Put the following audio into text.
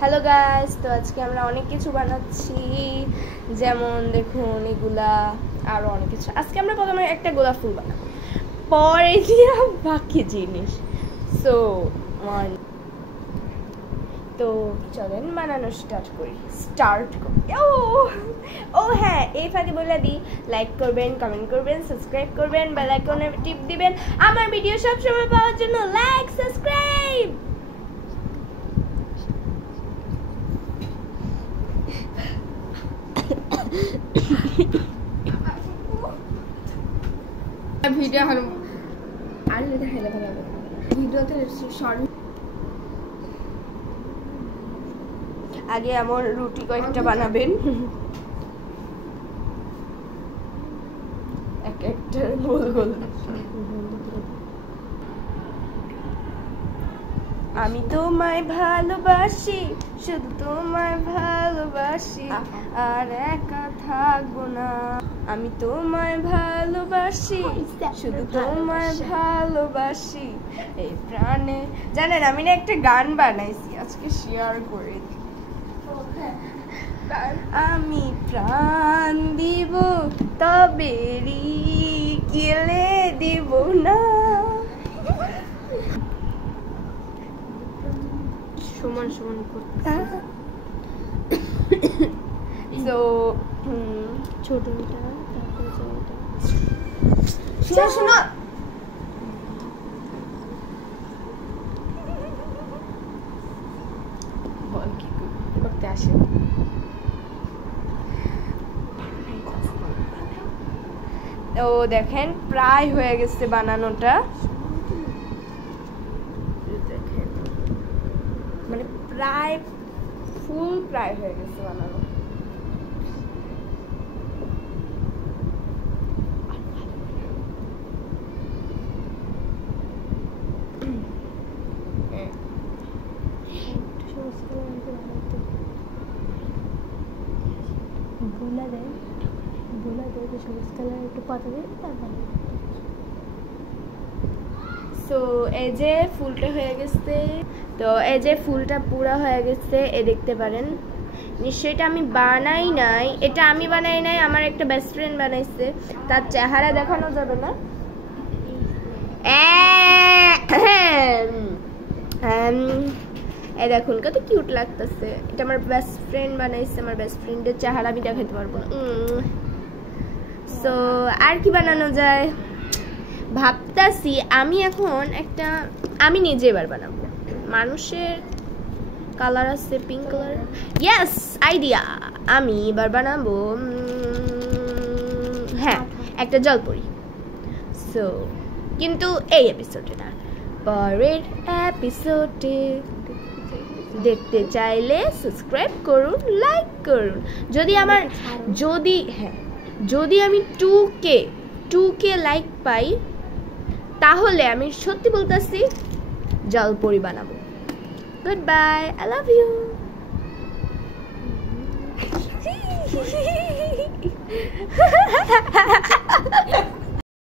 Hello guys, তো আজকে আমরা অনেক কিছু বানাচ্ছি, যেমন দেখুন এগুলা আরো অনেক কিছু। আজকে আমরা প্রথমে একটা গোলাপ ফুল বানাবো, পরে দিয়া বাকি জিনিস। সো তো চলেন বানানো স্টার্ট করি। ও হ্যাঁ, এই ফাঁকে বলে দিই, লাইক করবেন, কমেন্ট করবেন, সাবস্ক্রাইব করবেন, বেল আইকনে টিপ দিবেন আমার ভিডিও সবসময় পাওয়ার জন্য। Like, subscribe. ভিডিও হলো আর দেখাইলে ভালো হবে। ভিডিওতে শর্ট আগে এমন রুটি কয়েকটা বানাবেন, এক একটা গোল গোল। আমি তোমায় ভালোবাসি, শুধু তোমায় ভালোবাসি, আর একা থাকবো না। আমি তোমায় ভালোবাসি, শুধু তোমায় ভালোবাসি এই প্রাণে। জানেন আমি না একটা গান বানাইছি, আজকে শেয়ার করে দিই। আমি প্রাণ দিব তবে কেলে দিব না। সমান সমান করতে তো ছোটটা শোনো শোনো বল কি করতে আসে। তো দেখেন প্রায় হয়ে গেছে বানানোটা, দেখেন মানে প্রায় ফুল প্রায় হয়ে গেছে বানানো। সো এই যে ফুলটা হয়ে গেছে, তো এই যে ফুলটা পুরো হয়ে গেছে, এ দেখতে পারেন। নিশ্চয়ই এটা আমি বানাই নাই, এটা আমি বানাই নাই, আমার একটা বেস্ট ফ্রেন্ড বানাইছে। তার চেহারা দেখানো যাবে না। এই দেখুন কত কিউট লাগতেছে। এটা আমার বেস্ট ফ্রেন্ড বানাইছে, আমার বেস্ট ফ্রেন্ডের চেহারা আমি দেখাতে পারবো না। সো আর কি বানানো যায় ভাবতাছি। আমি এখন একটা, আমি নিজে এবার বানাবো। মানুষের কালার আছে পিঙ্ক কালার, ইয়েস আইডিয়া। আমি এবার বানাবো হ্যাঁ একটা জলপরি। সো কিন্তু এই এপিসোডে না, পরের এপিসোডে দেখতে চাইলে সাবস্ক্রাইব করুন, লাইক করুন। যদি আমার যদি আমি 2K লাইক পাই, তাহলে আমি সত্যি বলতেছি জলপরি বানাবো। Good bye, I love you.